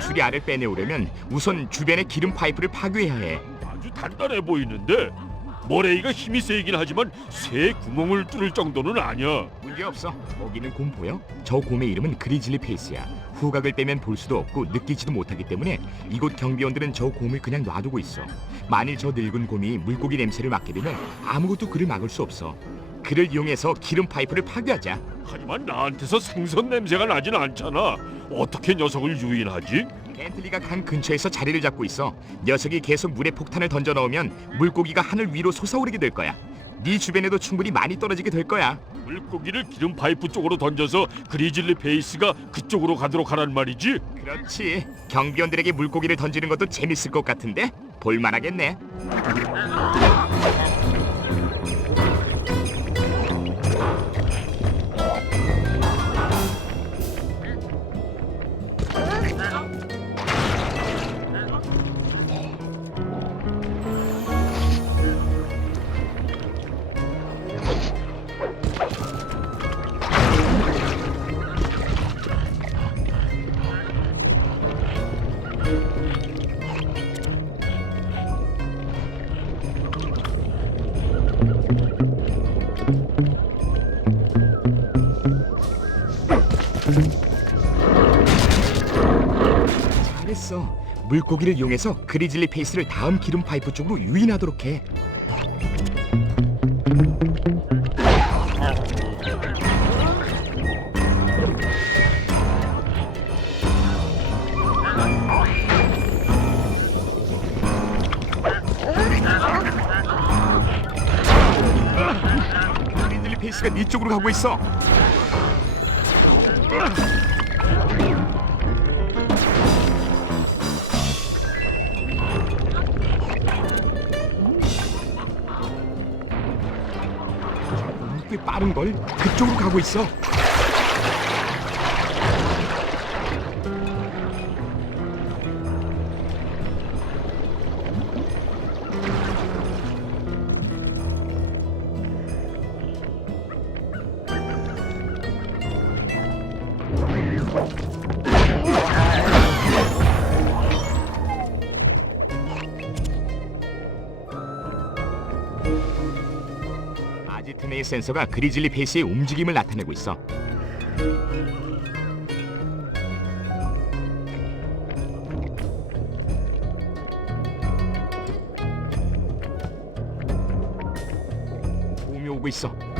수리 알을 빼내오려면 우선 주변의 기름 파이프를 파괴해야 해. 아주 단단해 보이는데 모래이가 힘이 세긴 하지만 새 구멍을 뚫을 정도는 아니야. 문제 없어. 거기는 곰 보여? 저 곰의 이름은 그리즐리 페이스야. 후각을 빼면 볼 수도 없고 느끼지도 못하기 때문에 이곳 경비원들은 저 곰을 그냥 놔두고 있어. 만일 저 늙은 곰이 물고기 냄새를 맡게 되면 아무것도 그를 막을 수 없어. 그를 이용해서 기름 파이프를 파괴하자. 하지만 나한테서 생선 냄새가 나진 않잖아. 어떻게 녀석을 유인하지? 벤틀리가 강 근처에서 자리를 잡고 있어. 녀석이 계속 물에 폭탄을 던져 넣으면 물고기가 하늘 위로 솟아오르게 될 거야. 네 주변에도 충분히 많이 떨어지게 될 거야. 물고기를 기름 파이프 쪽으로 던져서 그리즐리 베이스가 그쪽으로 가도록 하란 말이지. 그렇지. 경비원들에게 물고기를 던지는 것도 재밌을 것 같은데 볼만하겠네. 물고기를 이용해서 그리즐리 페이스를 다음 기름 파이프 쪽으로 유인하도록 해. 그리즐리 페이스가 네 쪽으로 가고 있어. 걸 그쪽으로 가고 있어. 센서가 그리즐리 페이스의 움직임을 나타내고 있어. 오고 있어.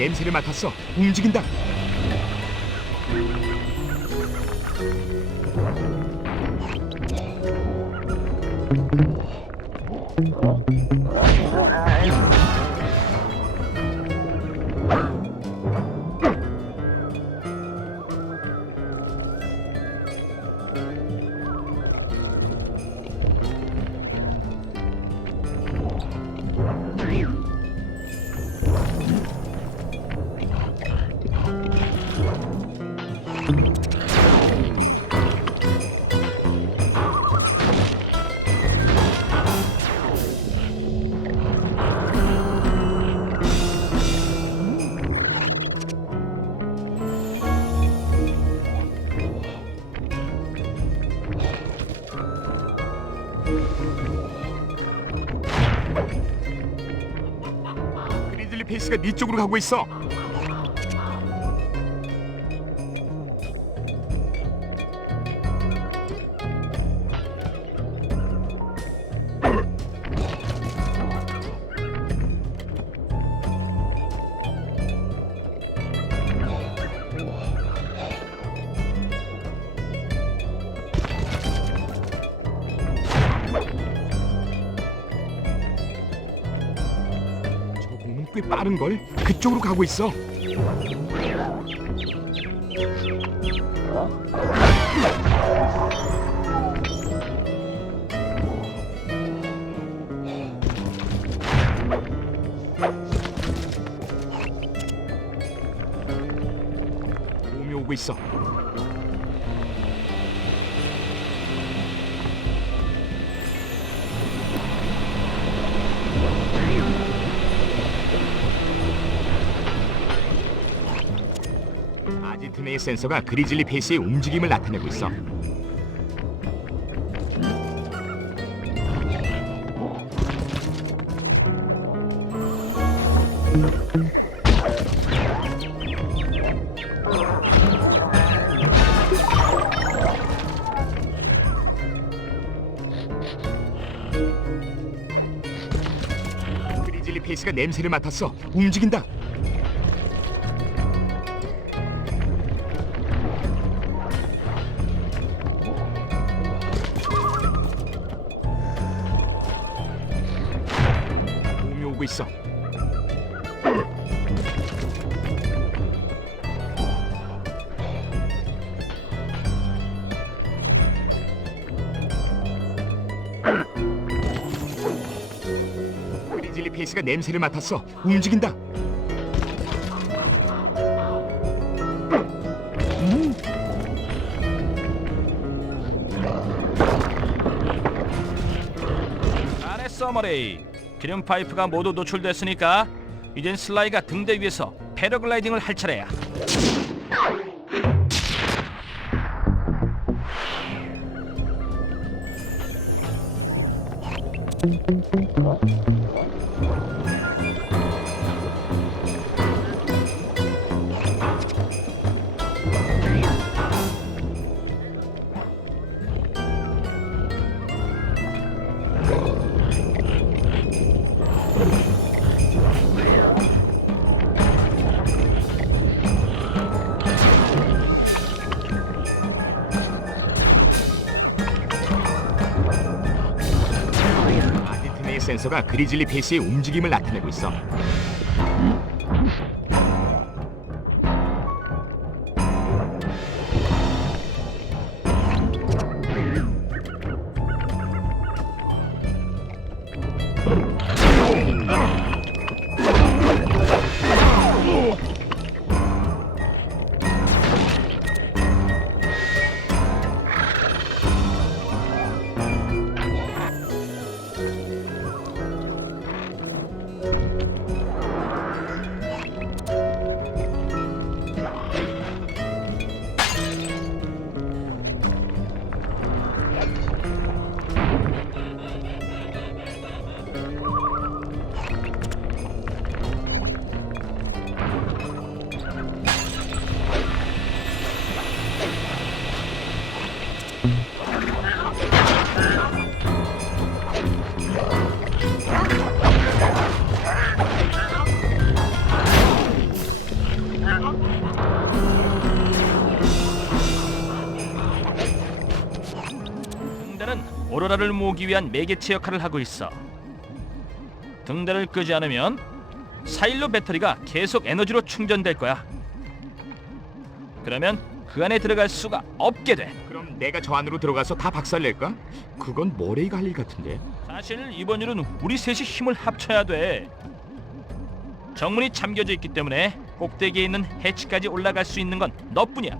냄새를 맡았어. 움직인다. 페이스가 네 쪽으로 가고 있어. 꽤 빠른 걸 그쪽으로 가고 있어. 곰이 오고 있어. 아지트네의 센서가 그리즐리 페이스의 움직임을 나타내고 있어. 그리즐리 페이스가 냄새를 맡았어. 움직인다. 있어. 그리즐리 페이스가 냄새를 맡았어. 움직인다. 잘했어 머레이 기름 파이프가 모두 노출됐으니까 이젠 슬라이가 등대 위에서 패러글라이딩을 할 차례야 센서가 그리즐리 페이스의 움직임을 나타내고 있어. 오로라를 모으기 위한 매개체 역할을 하고 있어 등대를 끄지 않으면 사일로 배터리가 계속 에너지로 충전될 거야 그러면 그 안에 들어갈 수가 없게 돼 그럼 내가 저 안으로 들어가서 다 박살낼까? 그건 머레이가 할 일 같은데. 사실 이번 일은 우리 셋이 힘을 합쳐야 돼. 정문이 잠겨져 있기 때문에 꼭대기에 있는 해치까지 올라갈 수 있는 건 너뿐이야.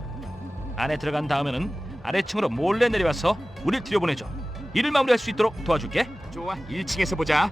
안에 들어간 다음에는 아래층으로 몰래 내려와서 우릴 들여보내줘. 일을 마무리할 수 있도록 도와줄게. 좋아, 1층에서 보자.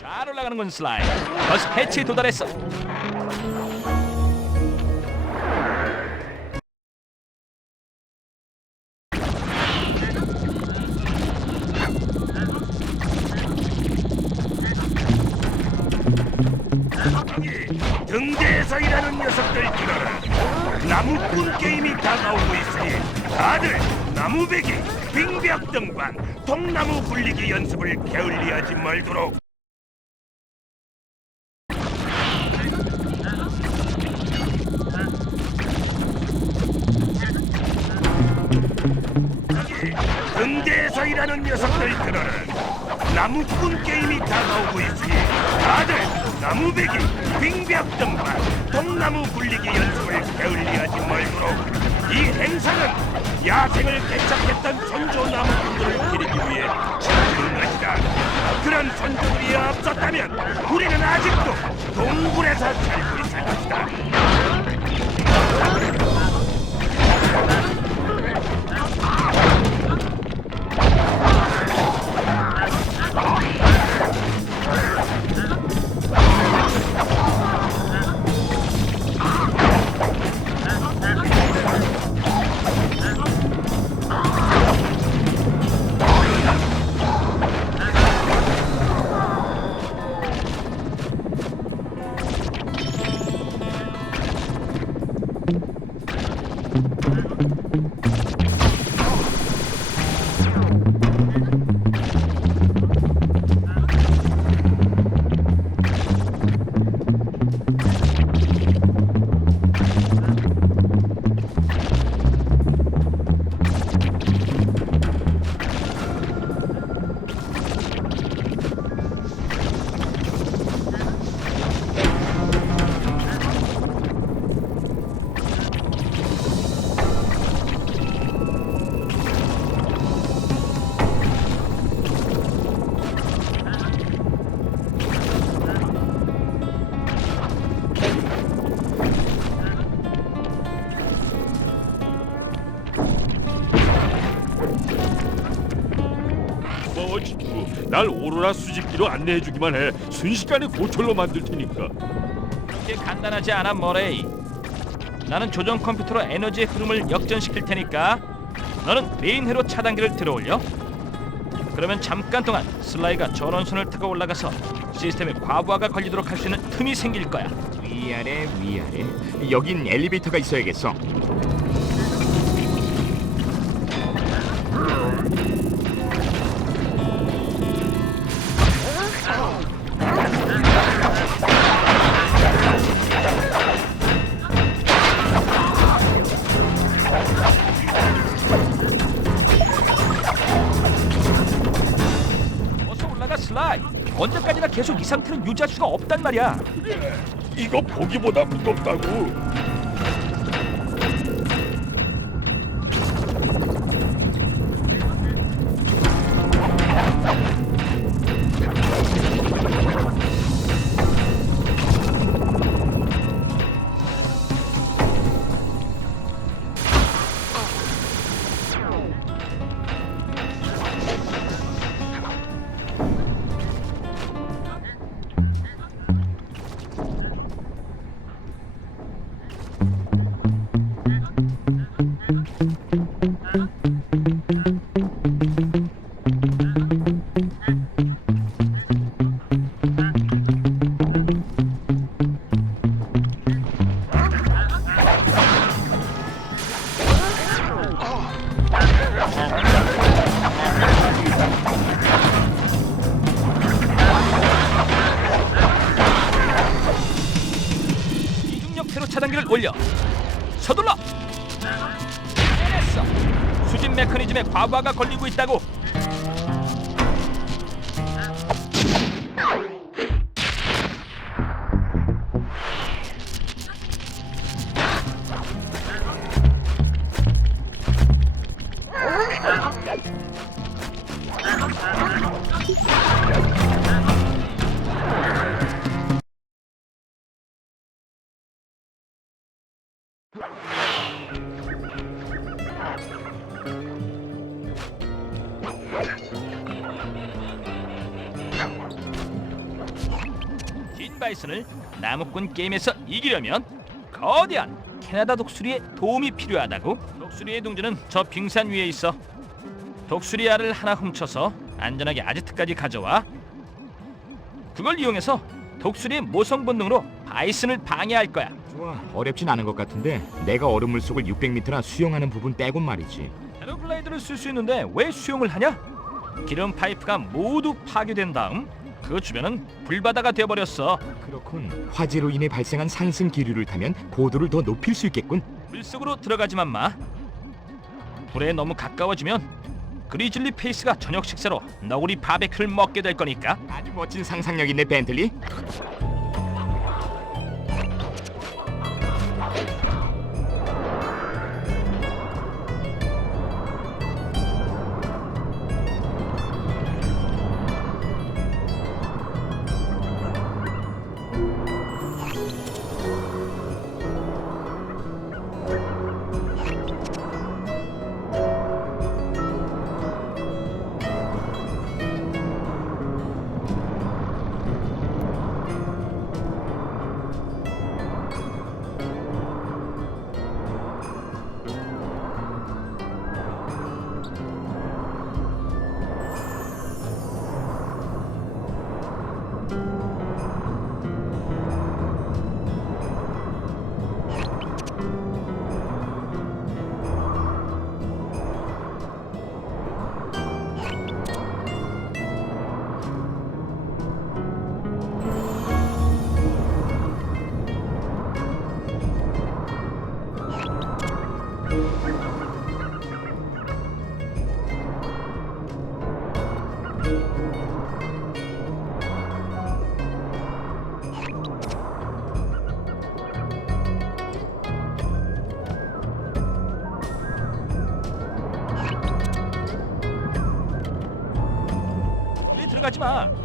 잘 올라가는군 슬라임. 벌써 해치에 도달했어. 무배기, 빙벽 등반, 동나무 굴리기 연습을 게을리하지 말도록. 근대에서 일하는 녀석들 들어라. 나무꾼 게임이 다가오고 있으니 다들 나무배기, 빙벽 등반, 동나무 굴리기 연습을 게을리하지 말도록. 이 행사는 야생을 개척했던 선조 나무꾼들을 기리기 위해 지어진 것이다. 그런 선조들이 없었다면 우리는 아직도 동굴에서 살고 있을 것이다. 날 오로라 수집기로 안내해주기만 해. 순식간에 고철로 만들 테니까. 그렇게 간단하지 않아 머레이. 나는 조정 컴퓨터로 에너지의 흐름을 역전시킬 테니까 너는 메인 회로 차단기를 들어올려. 그러면 잠깐 동안 슬라이가 전원선을 타고 올라가서 시스템에 과부하가 걸리도록 할 수 있는 틈이 생길 거야. 위아래 위아래 여긴 엘리베이터가 있어야겠어 슬라이. 언제까지나 계속 이 상태를 유지할 수가 없단 말이야. 이거 보기보다 무겁다고. 세로 차단기를 올려. 서둘러. 수집 메커니즘에 과부하가 걸리고 있다고 바이슨을 나무꾼 게임에서 이기려면 거대한 캐나다 독수리의 도움이 필요하다고 독수리의 둥지는 저 빙산 위에 있어. 독수리 알을 하나 훔쳐서 안전하게 아지트까지 가져와 그걸 이용해서 독수리의 모성 본능으로 바이슨을 방해할 거야. 좋아. 어렵진 않은 것 같은데 내가 얼음 물 속을 600m나 수영하는 부분 빼곤 말이지. 패러글라이더를 쓸 수 있는데 왜 수영을 하냐? 기름 파이프가 모두 파괴된 다음 그 주변은 불바다가 되어버렸어 그렇군 화재로 인해 발생한 상승 기류를 타면 고도를 더 높일 수 있겠군 물속으로 들어가지만 마. 불에 너무 가까워지면 그리즐리 페이스가 저녁 식사로 너구리 바베큐를 먹게 될 거니까 아주 멋진 상상력 있네 벤틀리. 가지 마.